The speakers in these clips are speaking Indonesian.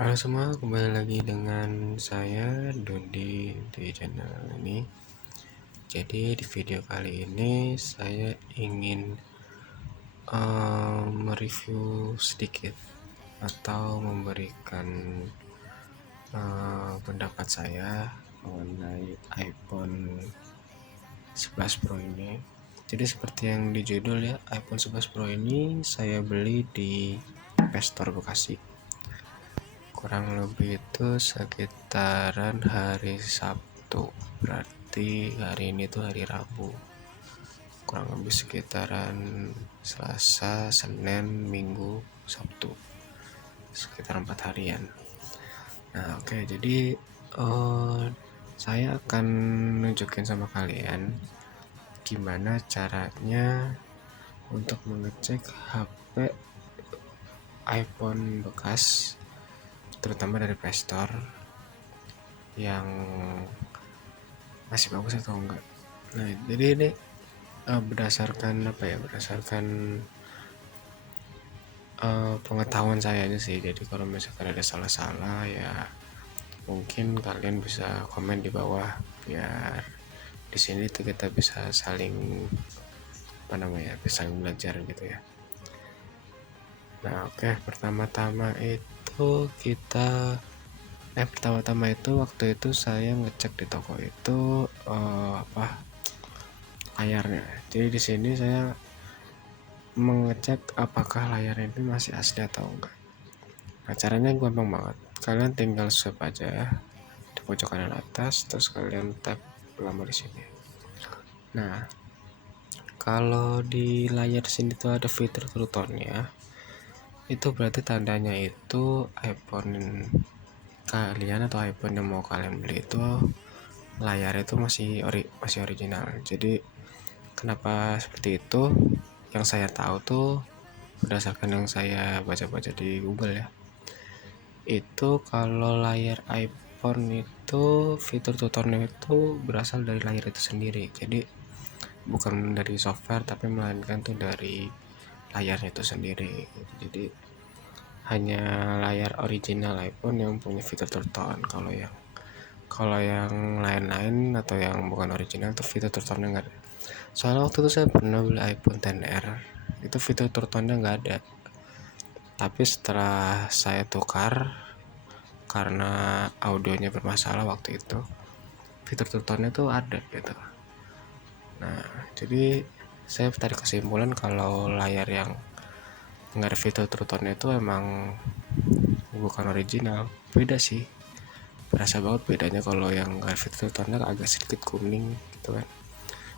Halo semua, kembali lagi dengan saya Dodi di channel ini. Jadi di video kali ini saya ingin mereview sedikit atau memberikan pendapat saya mengenai iPhone 11 Pro ini. Jadi seperti yang di judul ya, iPhone 11 Pro ini saya beli di Store Bekasi. Kurang lebih itu sekitaran hari Sabtu, berarti hari ini tuh hari Rabu, kurang lebih sekitaran Selasa, Senin, Minggu, Sabtu, sekitar 4 harian. Nah oke, jadi saya akan nunjukin sama kalian gimana caranya untuk mengecek HP iPhone bekas, terutama dari Play Store, yang masih bagus atau enggak. Nah jadi ini berdasarkan pengetahuan saya aja sih. Jadi kalau misalkan ada salah-salah ya mungkin kalian bisa komen di bawah, biar di sini tuh kita bisa saling bisa belajar gitu ya. Nah oke, pertama-tama itu waktu itu saya ngecek di toko itu layarnya. Jadi di sini saya mengecek apakah layarnya itu masih asli atau enggak. Nah caranya gampang banget, kalian tinggal swipe aja di pojok kanan atas, terus kalian tap lama di sini. Nah kalau di layar sini tuh ada fitur True Tone-nya, itu berarti tandanya itu iPhone kalian atau iPhone yang mau kalian beli itu layar itu masih original. Jadi kenapa seperti itu? Yang saya tahu tuh berdasarkan yang saya baca-baca di Google ya, itu kalau layar iPhone itu fitur tutornya itu berasal dari layar itu sendiri. Jadi bukan dari software tapi melainkan tuh dari layarnya itu sendiri. Jadi hanya layar original iPhone yang punya fitur turn. Kalau yang lain-lain atau yang bukan original tuh fitur turn-nya nggak ada. Soalnya waktu itu saya pernah beli iPhone XR, itu fitur turn-nya nggak ada. Tapi setelah saya tukar karena audionya bermasalah waktu itu, fitur turn-nya tuh ada gitu. Nah jadi saya tarik kesimpulan kalau layar yang nggak ada fitur turn-nya itu emang bukan original. Beda sih, berasa banget bedanya. Kalau yang nggak ada fitur turn-nya agak sedikit kuning gitu kan,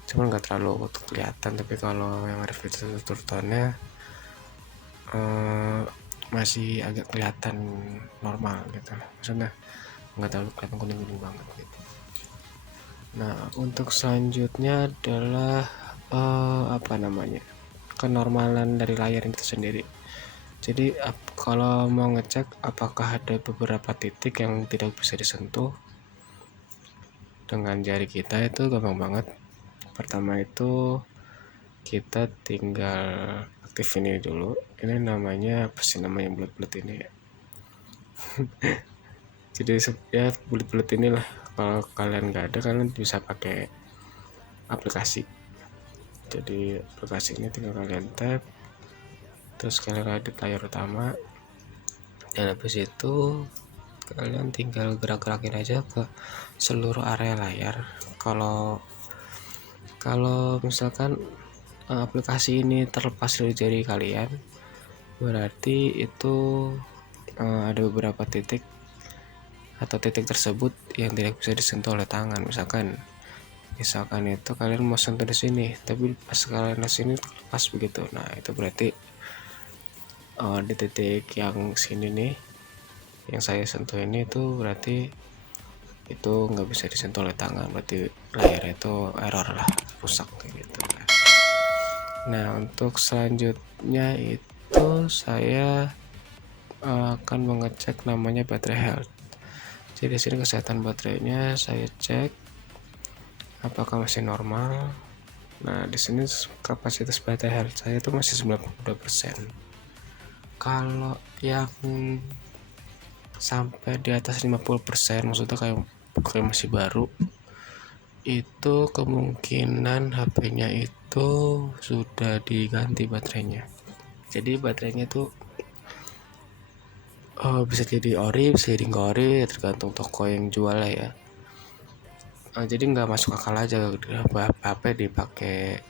cuman nggak terlalu kelihatan. Tapi kalau yang ada fitur turn-nya masih agak kelihatan normal gitu, maksudnya nggak terlalu kelihatan kuning-kuning banget gitu. Nah untuk selanjutnya adalah kenormalan dari layar itu sendiri. Jadi kalau mau ngecek apakah ada beberapa titik yang tidak bisa disentuh dengan jari kita, itu gampang banget. Pertama itu kita tinggal aktif ini dulu. Ini namanya apa sih namanya, bulat-bulat ini ya. Jadi ya bulat-bulat inilah. Kalau kalian nggak ada, kalian bisa pakai aplikasi. Jadi aplikasi ini tinggal kalian tap, terus kalian ada layar utama, dan habis itu kalian tinggal gerak-gerakin aja ke seluruh area layar. Kalau misalkan aplikasi ini terlepas dari jari kalian, berarti itu ada beberapa titik atau titik tersebut yang tidak bisa disentuh oleh tangan. Misalkan itu kalian mau sentuh di sini, tapi pas kalian di sini lepas begitu. Nah itu berarti di titik yang sini nih, yang saya sentuh ini, itu berarti itu nggak bisa disentuh oleh tangan, berarti layarnya itu error lah, rusak gitu. Nah untuk selanjutnya itu saya akan mengecek namanya baterai health. Jadi di sini kesehatan baterainya saya cek apakah masih normal. Nah di sini kapasitas baterai health saya itu masih 92%. Kalau yang sampai di atas 50%, maksudnya kayak masih baru, itu kemungkinan HP-nya itu sudah diganti baterainya. Jadi baterainya tuh bisa jadi ori, bisa jadi nggak ori, tergantung toko yang jual lah ya. Jadi nggak masuk akal aja HP dipakai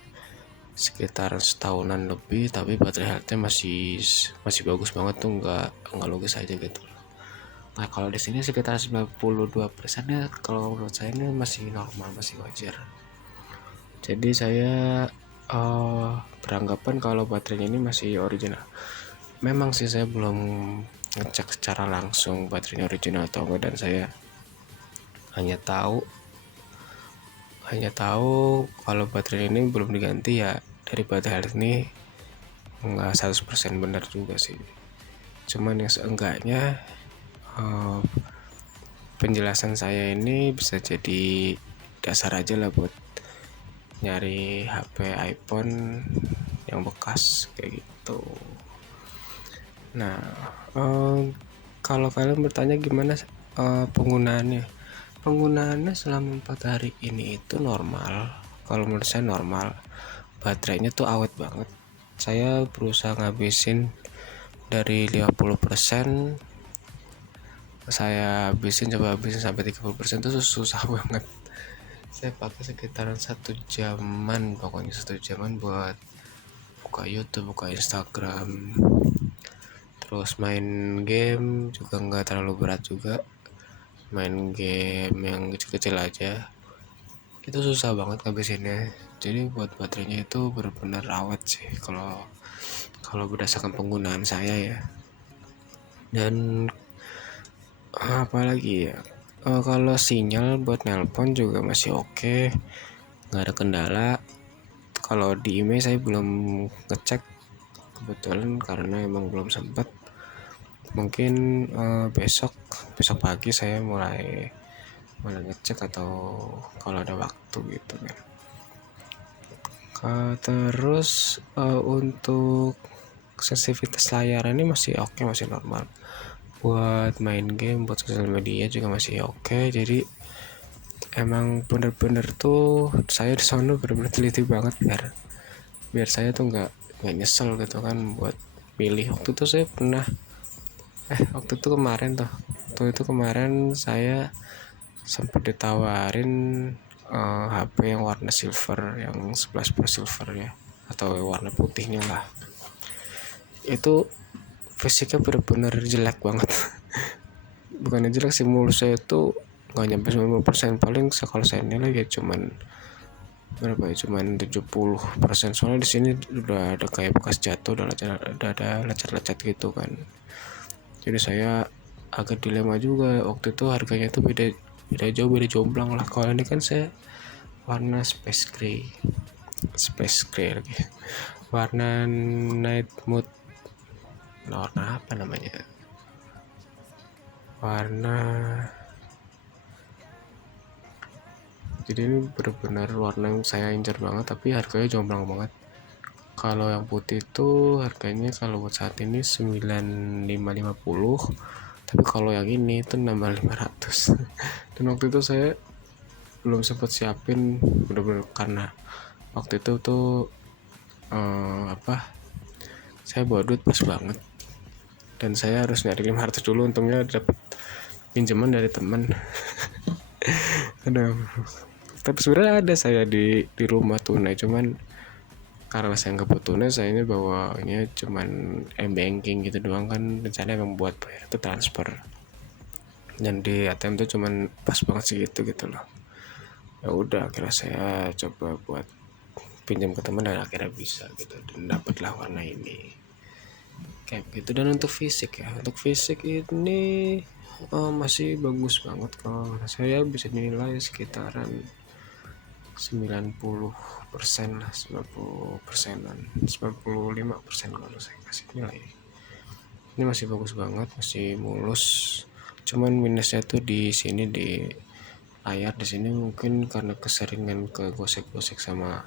sekitar setahunan lebih tapi baterai health-nya masih bagus banget tuh, nggak logis aja gitu. Nah kalau di sini sekitar 92% ya, kalau menurut saya ini masih normal, masih wajar. Jadi saya beranggapan kalau baterainya ini masih original. Memang sih saya belum ngecek secara langsung baterainya original atau enggak, dan saya hanya tahu kalau baterai ini belum diganti ya dari baterai health ini. Nggak 100% benar juga sih, cuman yang seenggaknya penjelasan saya ini bisa jadi dasar aja lah buat nyari HP iPhone yang bekas kayak gitu. Nah kalau kalian bertanya gimana penggunaannya selama 4 hari ini itu normal. Kalau menurut saya normal, baterainya tuh awet banget. Saya berusaha ngabisin dari 50%, saya coba habisin sampai 30% tuh susah banget. Saya pakai sekitaran 1 jaman, pokoknya 1 jaman buat buka YouTube, buka Instagram, terus main game juga nggak terlalu berat juga, main game yang kecil-kecil aja. Itu susah banget ngabisinnya. Jadi buat baterainya itu benar-benar awet sih kalau berdasarkan penggunaan saya ya. Dan apalagi ya, kalau sinyal buat nelpon juga masih oke, nggak ada kendala. Kalau di email saya belum ngecek kebetulan karena emang belum sempat. Mungkin besok pagi saya mulai ngecek, atau kalau ada waktu gitu kan. Terus untuk sensitivitas layar ini masih oke, masih normal. Buat main game, buat sosial media juga masih oke. Jadi emang bener-bener tuh saya di sana bener-bener teliti banget biar saya tuh nggak nyesel gitu kan buat pilih. Waktu itu kemarin saya sempat ditawarin HP yang warna silver, yang 11 Pro silver ya, atau warna putihnya lah. Itu fisiknya bener-bener jelek banget. Bukannya jelek sih, mulus saya tuh nggak nyampe 90%, paling kalau saya nilai ya cuman 70%. Soalnya di sini udah ada kayak bekas jatuh, udah ada lecet-lecet gitu kan. Jadi saya agak dilema juga. Waktu itu harganya tuh beda jomplang lah. Kalau ini kan saya warna space gray lagi, warna night mode. Warna apa namanya, jadi ini benar-benar warna yang saya incar banget, tapi harganya jomplang banget. Kalau yang putih itu harganya kalau buat saat ini 9550, tapi kalau yang ini itu nambah 500. Dan waktu itu saya belum sempat siapin bener-bener karena waktu itu tuh saya bawa duit pas banget, dan saya harus nyari 500 dulu. Untungnya dapat pinjaman dari teman. Aduh, tapi sebenarnya ada saya di rumah tunai, cuman karena saya nggak butuh tunai, saya ini bawanya cuman m-banking gitu doang kan. Rencana emang buat bayar itu transfer, dan di ATM tuh cuman pas banget segitu gitu loh. Ya udah, akhirnya saya coba buat pinjam ke teman dan akhirnya bisa gitu, dan dapatlah warna ini kayak gitu. Dan untuk fisik ini masih bagus banget. Kalau saya bisa dinilai sekitaran 90% lah, 95% kalau saya kasih nilai. Ini masih bagus banget, masih mulus. Cuman minusnya tuh di sini, di layar di sini mungkin karena keseringan kegosek-gosek sama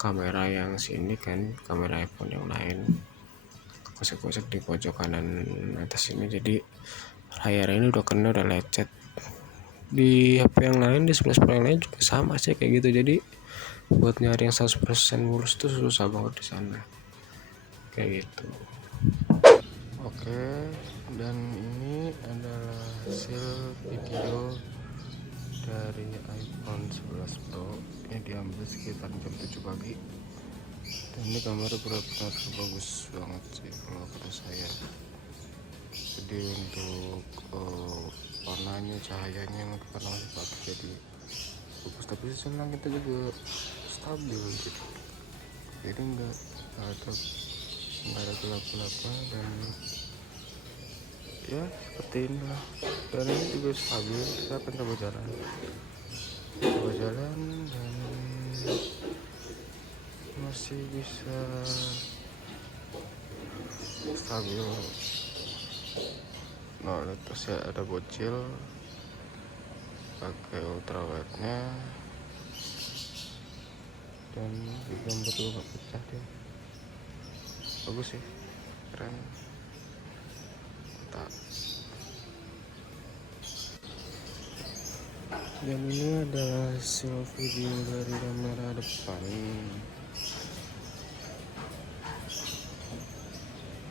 kamera yang sini kan, kamera iPhone yang lain gosek-gosek di pojok kanan atas ini, jadi layar ini udah kena, udah lecet. Di HP yang lain, di 11 Pro yang lain juga sama sih kayak gitu. Jadi buat nyari yang 100% mulus tuh susah banget di sana kayak gitu. Oke, dan ini adalah hasil video dari iPhone 11 Pro. Ini diambil sekitar jam 7 pagi. Dan ini gambarnya benar-benar bagus banget sih kalau kata saya. Jadi untuk warnanya, cahayanya mungkin karena masih pagi jadi bagus, tapi senang kita juga stabil gitu. Jadi nggak ada gelap-gelapnya, dan ya seperti inilah. Dan ini juga stabil. Kita akan coba jalan dan masih bisa stabil. Nah, terus ya ada bocil pakai ultrawide-nya, dan di gambar juga nggak pecah dia. Bagus sih, keren, mantap. Dan ini adalah hasil video dari kamera depan,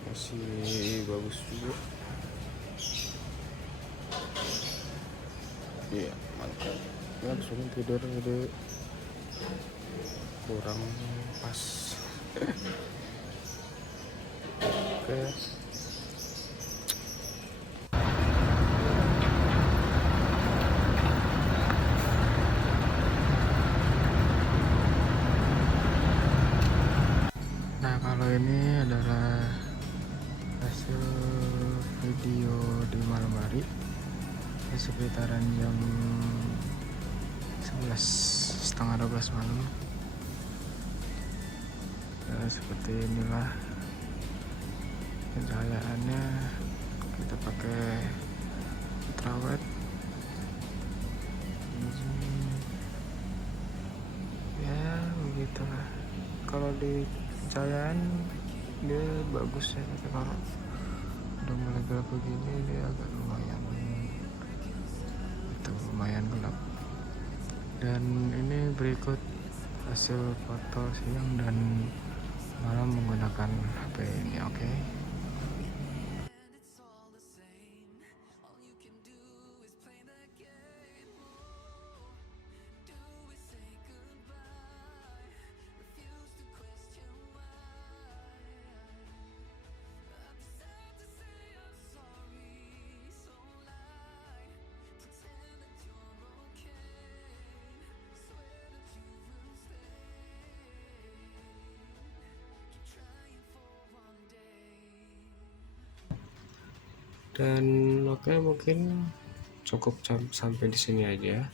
masih bagus juga. Iya, mantap. Ya, suruh tidur udah kurang pas. Oke. Nah, kalau ini adalah hasil video di malam hari, sekitaran jam 11, setengah 12 malam. Ya, seperti inilah pencahayaannya. Kita pakai ultrawide. Ya begitulah. Kalau di pencahayaan dia bagus ya, tapi kalau udah mulai gelap begini dia agak lumayan gelap. Dan ini berikut hasil foto siang dan malam menggunakan HP ini. Oke. Dan oke, mungkin cukup sampai di sini aja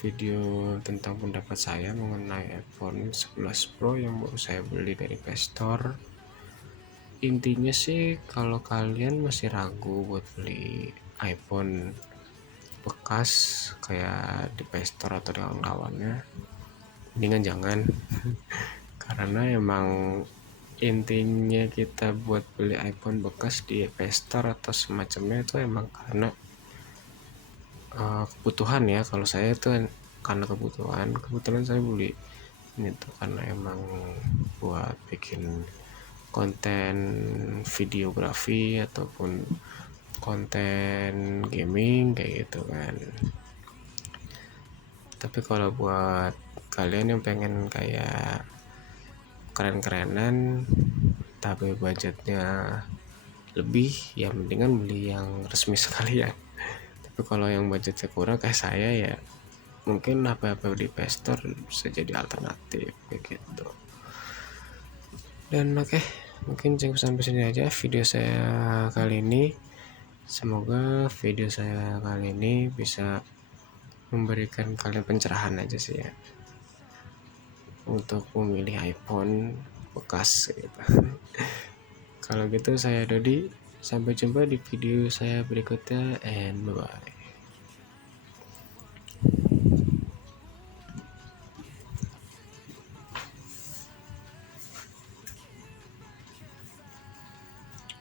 video tentang pendapat saya mengenai iPhone 11 Pro yang baru saya beli dari Play Store. Intinya sih, kalau kalian masih ragu buat beli iPhone bekas kayak di Play Store atau di kawan-kawannya, mendingan jangan. Karena emang intinya kita buat beli iPhone bekas di Play Store atau semacamnya itu emang karena kebutuhan ya. Kalau saya itu karena kebetulan saya beli ini tuh karena emang buat bikin konten videografi ataupun konten gaming kayak gitu kan. Tapi kalau buat kalian yang pengen kayak keren-kerenan tapi budgetnya lebih, ya mendingan beli yang resmi sekalian. Tapi kalau yang budgetnya kurang kayak saya, ya mungkin HP-HP di Play Store bisa jadi alternatif kayak gitu. Dan oke, mungkin cukup sampai sini aja video saya kali ini. Semoga video saya kali ini bisa memberikan kalian pencerahan aja sih ya, untuk memilih iPhone bekas gitu. Kalau gitu saya Dodi, sampai jumpa di video saya berikutnya, and bye bye.